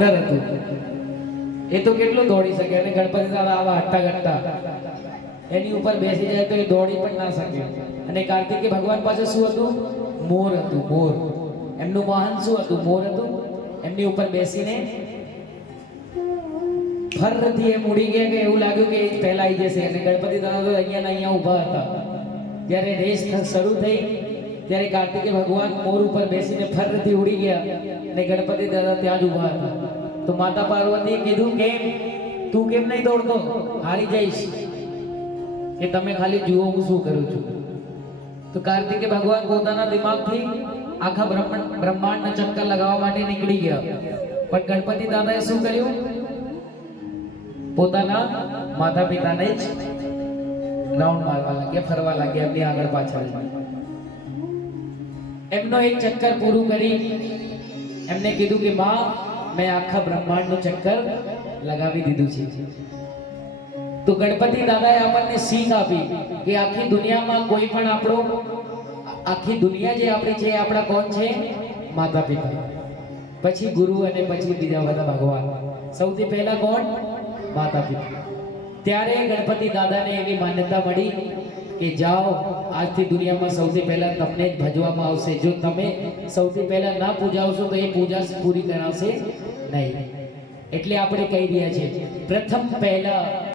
ઉંદર હતું એ તો કેટલું દોડી શકે અને ગણપતિ દાદા આવા હટ્ટા ગટ્ટા એની ઉપર બેસી જાય તો એ દોડી પણ ના શકે અને કાર્તિકેય ભગવાન પાસે શું હતું મોર હતું મોર એમનું વાહન શું હતું મોર હતું એમની ઉપર બેસીને ફરથી એમ ઉડી ગયા કે એવું લાગ્યું કે એ પહેલા આવી જશે અને ગણપતિ દાદા તો અહીંયા ને અહીંયા ઊભા હતા જ્યારે રેસ શરૂ થઈ ત્યારે કાર્તિકેય ભગવાન મોર ઉપર બેસીને ફરથી ઉડી ગયા અને ગણપતિ દાદા ત્યાં જ ઊભા હતા તો માતા પાર્વતીએ કીધું કેમ તું કેમ નહીં દોડતો હારી જઈશ કે તમે ખાલી જુઓ હું શું કરું છું તો કાર્તિકેય ભગવાન પોતાના દિમાગથી આખા બ્રહ્માંડના ચક્કર લગાવવા માટે નીકળી ગયા પણ ગણપતિ દાદાએ શું કર્યું પોતાના માતા પિતાને જ રાઉન્ડ મારવા લાગ્યા ફરવા લાગ્યા એમની આગળ પાછળ એમનો એક ચક્કર પૂરું કરી એમને કીધું કે માં મેં આખા બ્રહ્માંડનું ચક્કર લગાવી દીધું છે તો ગણપતિ દાદાએ આપણને શીખ આપી કે આખી દુનિયામાં કોઈ પણ આપણો આખી દુનિયા જે આપણી છે આપણા કોણ છે માતા પિતા પછી ગુરુ અને પછી બીજા બધા ભગવાન સૌથી પહેલા કોણ માતા પિતા ત્યારે ગણપતિ દાદાને એવી માન્યતા મળી કે જાઓ આજથી દુનિયામાં સૌથી પહેલા તમને જ ભજવામાં આવશે જો તમે સૌથી પહેલા ના પૂજાવશો તો એ પૂજા પૂરી કરાવશે નહીં એટલે આપણે કહી રહ્યા છીએ પ્રથમ પહેલા